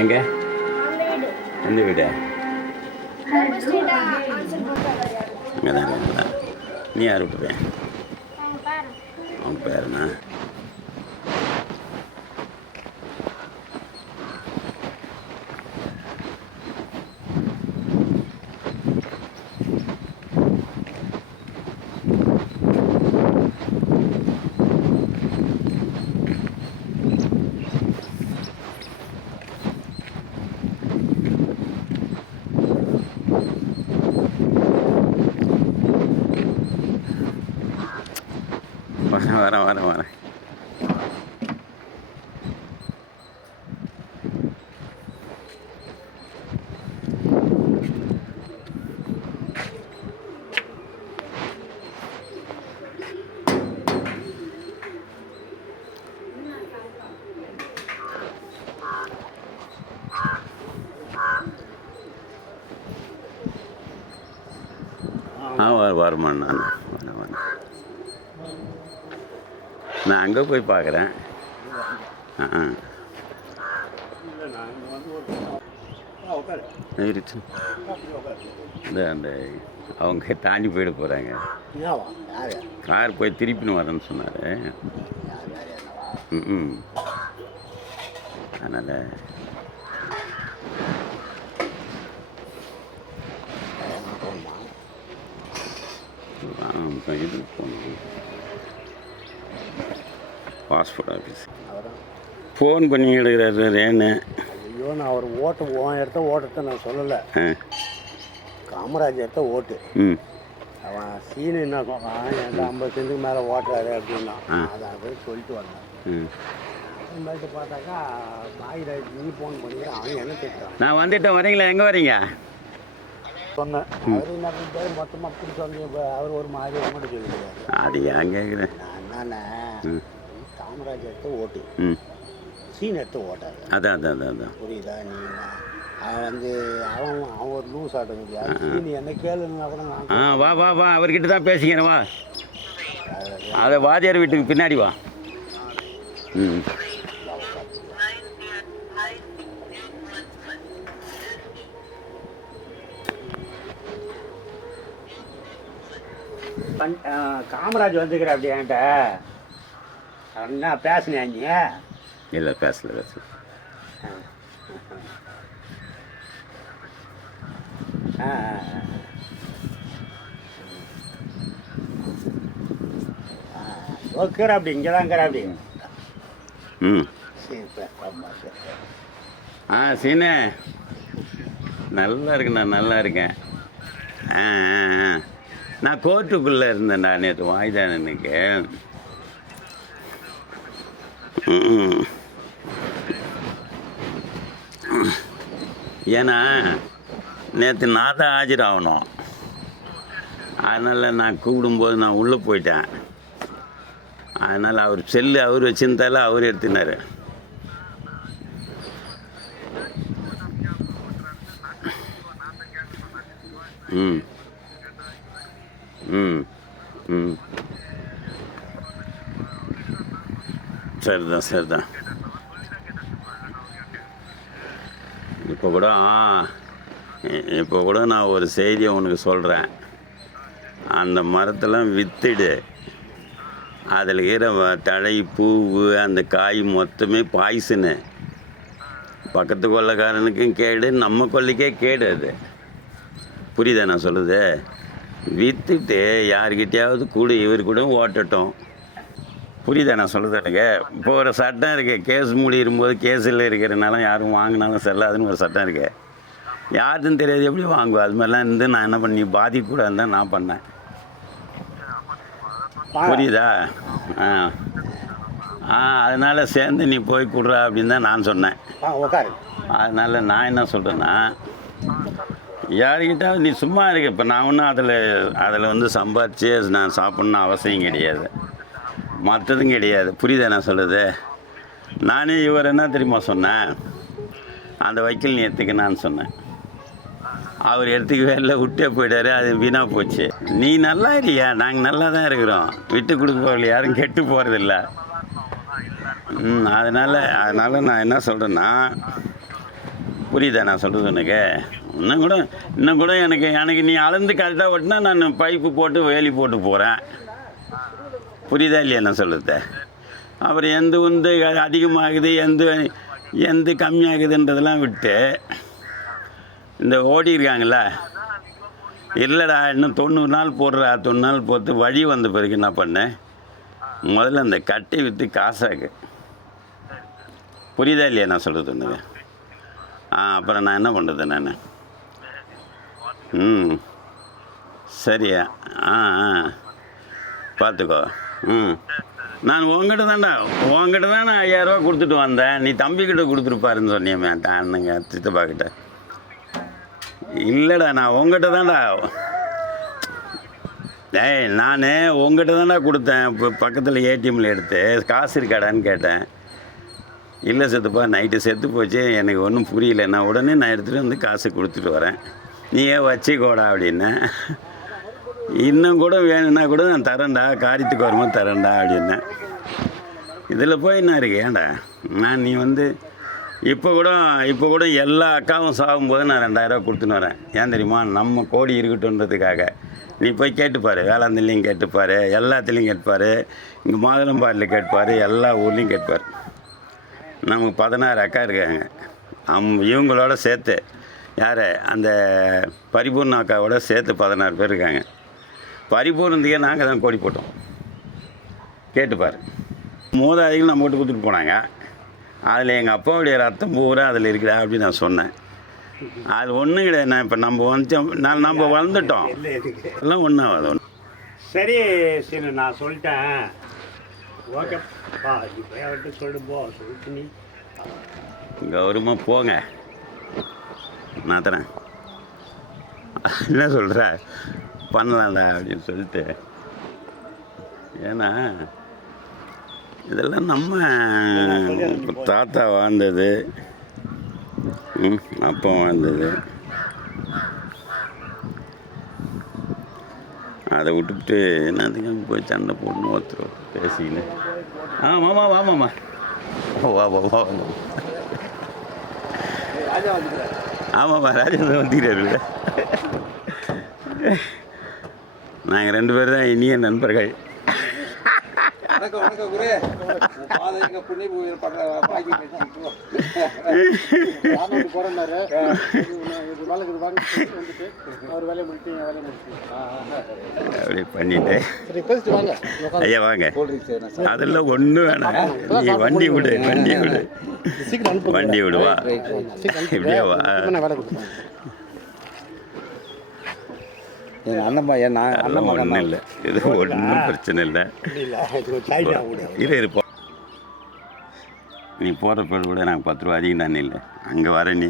எங்கே? எந்த வீடு? அங்கே தான் நீ யார் விட்டுருவேன் அவங்க பாரு அவன் பேருண்ணா வரேன் வரேன் வரேன். வரேன் வர நான் வரேன் வரேன் நான் அங்கே போய் பார்க்குறேன். ஆ இருச்சு இந்த அந்த அவங்க தாண்டி போயிட போகிறாங்க கார் போய் திருப்பின்னு வரேன்னு சொன்னார். ம் அதனால் இது போகணும் பாஸ்போர்ட் ஆஃபீஸ். ஃபோன் பண்ணி எடுக்கிறாரு ரேனு ஐயோ நான் அவர் ஓட்ட உன் இடத்த ஓட்டத்தை நான் சொல்லலை. காமராஜ் இடத்த ஓட்டு. ம். அவன் சீனு என்ன சொன்னான் என்கிட்ட ஐம்பது சென்ட்டுக்கு மேலே ஓட்டுறாரு அப்படின்னா. அதை போய் சொல்லிட்டு வந்தேன். ம். அப்புறமேட்டு பார்த்தாக்கா பாயிராஜ் நீ ஃபோன் பண்ணி அவன் என்ன கேட்டான் நான் வந்துட்டேன் வரீங்களா? எங்கே வரீங்க? சொன்னேன். அவர் என்ன பண்ணிட்டாரு? மொத்தமாக கொடுத்தாங்க இப்போ அவர் ஒரு மாதிரி மட்டும் சொல்லிடுறாரு அது ஏன் கேட்குறேன் நான் என்னண்ணே? காமராஜ் எடுத்த ஓட்டு. ம். சீன் எடுத்து ஓட்டாரு அதான் அதான் அதான் அதான். புரியுதா நீ? அவன் வந்து அவன் அவன் ஒரு லூஸ் ஆட்டங்க சீனி என்ன கேளுன்னா கூட நான் ஆ வா வா வா. அவர்கிட்ட தான் பேசிக்கிறேன் வா. அதை வாதியார் வீட்டுக்கு பின்னாடி வா. ம். காமராஜ் வந்துக்கிற அப்படி என்கிட்ட. என்ன பேசுனியா நீ? இல்லை பேசல பேசல. ஓகேற அப்படி இங்கே தான் அப்படி ம். ஆ சீனே. நல்லா இருக்கு நான் நல்லா இருக்கேன். ஆ ஆ நான் கோர்ட்டுக்குள்ளே இருந்தேன்டா நேற்று வாய்தான் எனக்கு ம். ஏன்னா நேற்று நான் தான் ஆஜராகணும். அதனால் நான் கூப்பிடும்போது நான் உள்ளே போயிட்டேன். அதனால் அவர் செல்லு அவர் வச்சிருந்தால அவர் எடுத்துனார். ம். ம். ம். சரிதான் சரிதான் இப்போ கூட ஆ இப்போ கூட நான் ஒரு செய்தியை உனக்கு சொல்கிறேன் அந்த மரத்தெல்லாம் வித்துடு. அதில் இருக்கிற தழை பூவு அந்த காய் மொத்தமே பாய்சனு பக்கத்து கொள்ளைக்காரனுக்கும் கேடு நம்ம கொல்லைக்கே கேடு அது. புரியுதா நான் சொல்லுது விற்றுட்டு யார்கிட்டையாவது கூட இவர் கூட ஓட்டட்டும். புரியுதா நான் சொல்லுது எனக்கு? இப்போ ஒரு சட்டம் இருக்குது கேஸ் மூடிடும் போது கேஸில் இருக்கிறனால யாரும் வாங்கினாலும் செல்லாதுன்னு ஒரு சட்டம் இருக்குது யாருக்கும் தெரியாது. எப்படி வாங்குவோம் அது மாதிரிலாம் இருந்து நான் என்ன பண்ணி பாதிக்கக்கூடாதுன்னு தான் நான் பண்ணேன். புரியுதா? ஆ. ஆ அதனால் சேர்ந்து நீ போய் கொடுறா அப்படின்னு தான் நான் சொன்னேன். அதனால் நான் என்ன சொல்கிறேன்னா யாருக்கிட்ட நீ சும்மா இருக்க. இப்போ நான் ஒன்றும் அதில் அதில் வந்து சம்பாரிச்சு நான் சாப்பிட்ணும் அவசியம் கிடையாது. மற்றதும் கிடையாது. புரியுதா நான் சொல்லுது நானே இவர் என்ன தெரியுமா சொன்னேன்? அந்த வக்கீல் நீ எடுத்துக்கினான்னு சொன்னேன். அவர் எடுத்துக்கவே இல்லை விட்டே போயிட்டாரு அது வீணாக போச்சு. நீ நல்லா இல்லையா நாங்கள் நல்லா தான் இருக்கிறோம். விட்டு கொடுக்க போகல யாரும் கெட்டு போகிறதில்ல ம் அதனால் அதனால் நான் என்ன சொல்கிறேன்னா புரியுதா நான் சொல்கிறது உனக்கு? இன்னும் கூட இன்னும் கூட எனக்கு எனக்கு நீ அளந்து கரெக்டாக ஓட்டினா நான் பைப்பு போட்டு வேலி போட்டு போகிறேன் புரியுதா இல்லையா நான் சொல்கிறது அப்புறம் எந்த வந்து அதிகமாகுது எந்த எந்த கம்மியாகுதுன்றதெல்லாம் விட்டு இந்த ஓடிருக்காங்கள இல்லைடா இன்னும் தொண்ணூறு நாள் போடுறா தொண்ணூறு நாள் போட்டு வழி வந்த பிறகு என்ன பண்ணேன். முதல்ல அந்த கட்டை விற்று காசாக்கு. புரியுதா இல்லையா நான் சொல்கிறது ஒன்று ஆ அப்புறம் நான் என்ன பண்ணுறது நான்? ம். சரியா? ஆ ஆ. பார்த்துக்கோ. நான் உங்ககிட்ட தான்டா உங்ககிட்ட தான் நான் ஐயாயிரரூவா கொடுத்துட்டு வந்தேன். நீ தம்பிக்கிட்ட கொடுத்துருப்பாருன்னு சொன்னியமே அண்ணங்க சித்தப்பா கிட்ட. இல்லைடா நான் உங்ககிட்ட தான்டா. ஏய் நான் உங்ககிட்ட தான்டா கொடுத்தேன். இப்போ பக்கத்தில் ஏடிஎம்மில் எடுத்து காசு இருக்காடான்னு கேட்டேன். இல்லை சித்தப்பா நைட்டு செத்து போச்சு எனக்கு ஒன்றும் புரியல. நான் உடனே நான் எடுத்துகிட்டு வந்து காசு கொடுத்துட்டு வரேன். நீயே வச்சுக்கோடா அப்படின்னு. இன்னும் கூட வேணும்னா கூட நான் தரேன்டா காரியத்துக்கு வரும்போது தரேன்டா அப்படின்னேன் இதில் போய் என்ன இருக்கு? ஏன்டா? நான் நீ வந்து இப்போ கூட இப்போ கூட எல்லா அக்காவும் சாகும்போது நான் ரெண்டாயிரரூவா கொடுத்துன்னு வரேன். ஏன் தெரியுமா? நம்ம கோடி இருக்கட்டும்ன்றதுக்காக. நீ போய் கேட்டுப்பார் வேளாந்தல்லையும் கேட்டுப்பார் எல்லாத்துலேயும் கேட்பார் இங்கே மாதுளம்பாட்டில் கேட்பார் எல்லா ஊர்லேயும் கேட்பார் நமக்கு பதினாறு அக்கா இருக்காங்க. அம் இவங்களோட சேர்த்து யார்? அந்த பரிபூர்ண அக்காவோட சேர்த்து பதினாறு பேர் இருக்காங்க. பரிபூர்ணத்துக்கே நாங்கள் தான் கோடி போட்டோம். கேட்டுப்பார் மூதாதிகள் நம்ம வீட்டு கொடுத்துட்டு போனாங்க. அதில் எங்கள் அப்பாவுடைய ரத்தம் பூரா அதில் இருக்குடா அப்படின்னு நான் சொன்னேன். அது ஒன்றும் கிடையாது. நான் இப்போ நம்ம வந்துட்டோம். நான் நம்ம வளர்ந்துட்டோம். எல்லாம் ஒன்றாவது ஒன்று சரி சரி நான் சொல்லிட்டேன். ஓகேப்பா நீ போய் அவர்கிட்ட சொல்லு போ. சொல்லிட்டு நீ கௌரவமாக போங்க. நான் தரேன். என்ன சொல்கிற பண்ணலாம்டா அப்படின்னு சொல்லிட்டு. ஏன்னா இதெல்லாம் நம்ம தாத்தா வாழ்ந்தது. ம், அப்பா வாழ்ந்தது. அதை விட்டுவிட்டு என்னத்துக்கு போய் சண்டை போடணும் ஒருத்தர் பேசிக்கின்னு. ஆ மாமா வா மாமா. வா வா வா வா ஆமாம்மா ராஜேந்திரன் வந்துக்கிறாரு நாங்கள் ரெண்டு பேரும் தான் இனிய நண்பர்கள். அப்படி பண்ணிட்டு. ஐயா வாங்க. அதெல்லாம் ஒன்றும் வேணாம். நீ வண்டி விடு வண்டி விடு. வண்டி விடுவா இப்படியே வா நான் வேலை கொடுத்துருவேன் எங்க அண்ணன் பையன் நான் அண்ணன் மகன் ஒன்றும் இல்லை இது ஒன்றும் பிரச்சனை இல்லை இல்லை இருப்போம் நீ போகிற பேர் கூட நாங்கள் பத்து ரூபா அதிகம் தானே இல்லை. அங்கே வர நீ.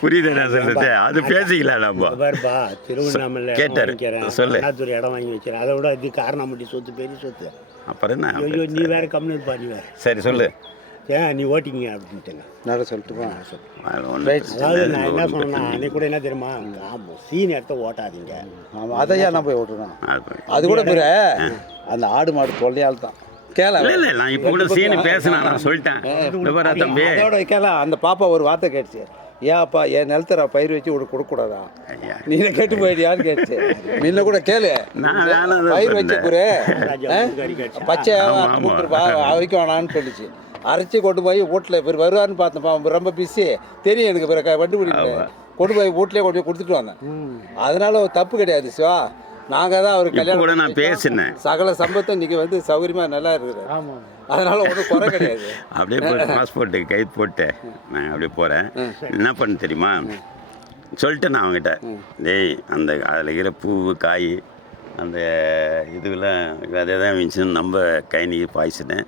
புரியுதா நான் சொல்றது? அது பேசிக்கலாம் நம்ம. பாருப்பா திருவண்ணாமலை கேட்டாரு. சொல்லு. அண்ணாதுரை இடம் வாங்கி வச்சிருக்கேன் அதை விட இது காரணம் சொத்து பெரிய சொத்து. அப்புறம் என்ன? நீ வேற இருப்பா நீ வேற. சரி சொல்லு. ஏன் நீ ஓட்டிங்க அப்படின்ட்டுங்க. நல்லா சொல்லிட்டு அதாவது. நான் என்ன ஒண்ணும் சொன்னேன் பிரச்சனை அன்னைக்கு கூட என்ன தெரியுமா? ஆமாம் சீன் இடத்த ஓட்டாதீங்க. ஆமாம் அதையா நான் போய் இல்லை. அது கூட பிற அந்த ஆடு மாடு தொல்லையால் தான். கேள. இல்லை இல்லை நான் இப்போ கூட சீனு பேசினா நான் சொல்லிட்டேன். தம்பி. அதோட கேள. அந்த பாப்பா ஒரு வார்த்தை கேட்டுச்சு. ஏன்ப்பா என் நிலத்தர பயிர் வச்சு உனக்கு கொடுக்கூடாதா நீ கேட்டு போயிட்டியான்னு கேட்டுச்சு. முன்ன கூட கேளு. பயிர் வச்ச. குரு பச்சை. கொடுத்துருப்பா அவைக்க வேணான்னு சொல்லிச்சு. அரைச்சி கொண்டு போய் வீட்டில் இப்போ வருவாருன்னு பார்த்தப்பா அவன் ரொம்ப பிஸி தெரியும் எனக்கு பிறகு வண்டி பிடிக்கல. கொண்டு போய் வீட்லேயே கொண்டு போய் கொடுத்துட்டு வந்தேன். அதனால தப்பு கிடையாது சிவா. நாங்கள் தான் இப்போ கல்யாணம் கூட நான். பேசினேன். சகல சம்பத்தும் இன்னைக்கு வந்து சௌகரியமாக நல்லா இருக்குது. அதனால ஒன்றும் குறை கிடையாது. அப்படியே போய் பாஸ்போர்ட்டுக்கு கை போட்டு நான் அப்படியே போகிறேன் என்ன பண்ண தெரியுமா? சொல்லிட்டேன் நான் அவங்ககிட்ட டேய் அந்த அதில் இருக்கிற பூ காய் அந்த இதுவெல்லாம் அதே தான் மிச்சம் நம்ம கை நீர் பாய்ச்சினு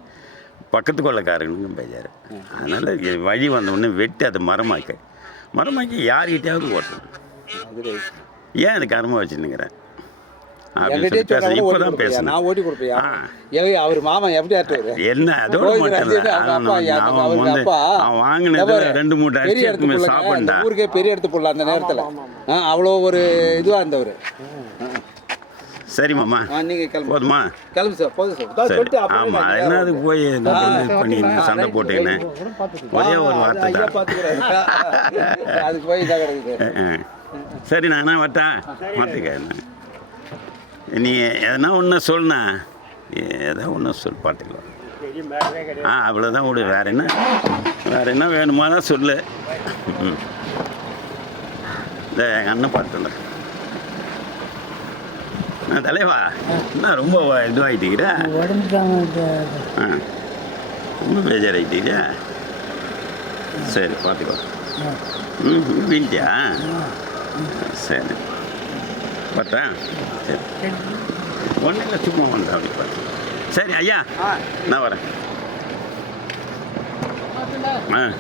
பக்கத்து கொள்ளக்காரங்களுக்கும் பேஜாரு அதனால் வழி வந்த உடனே வெட்டி அதை மரமாக்க. மரமாக்கி யார்கிட்டயாவது ஓட்டணும். ஏன் அது கரமாக வச்சுன்னுங்கிறேன். என்ன அதோட வாங்கினது? ரெண்டு மூணு சாப்பிட்டா ஊருக்கே பெரிய இடத்து போடல அந்த நேரத்தில். அவ்வளோ ஒரு இதுவாக இருந்தவர். சரி மாமா. நீங்கள் போதுமா? கிளம்பு சார் போதும் சார். ஆமாம் நான் என்ன நேரா அதுக்கு போய் பண்ணிக்கின்னு சண்டை போட்டுக்கின்னு? ஒரே ஒரு வார்த்தை. அதுக்கு போய். சரி. நான் என்ன வட்டா பார்த்துக்க நீ எதனா ஒன்று சொல்லுண்ணா. ஏதோ ஒன்று சொல் பார்த்துக்கலாம் ஆ அவ்வளோதான் விடு. வேற என்ன? வேற என்ன வேணுமா? தான் சொல்லு. ம். இந்த எங்கள் அண்ணன் பார்த்துல நான் தலைவா. என்ன ரொம்ப இதுவாகிட்டீங்கிற ஆ. ரொம்ப பேஜாராகிட்டீங்க சரி பார்த்துக்கோ. ம் வீழ்த்தியா? சரி. பார்த்தா? சரி. ஒன்றும் இல்லை சும்மா வந்தேன் அப்படி பார்த்து. சரி ஐயா. நான் வரேன். ஆ.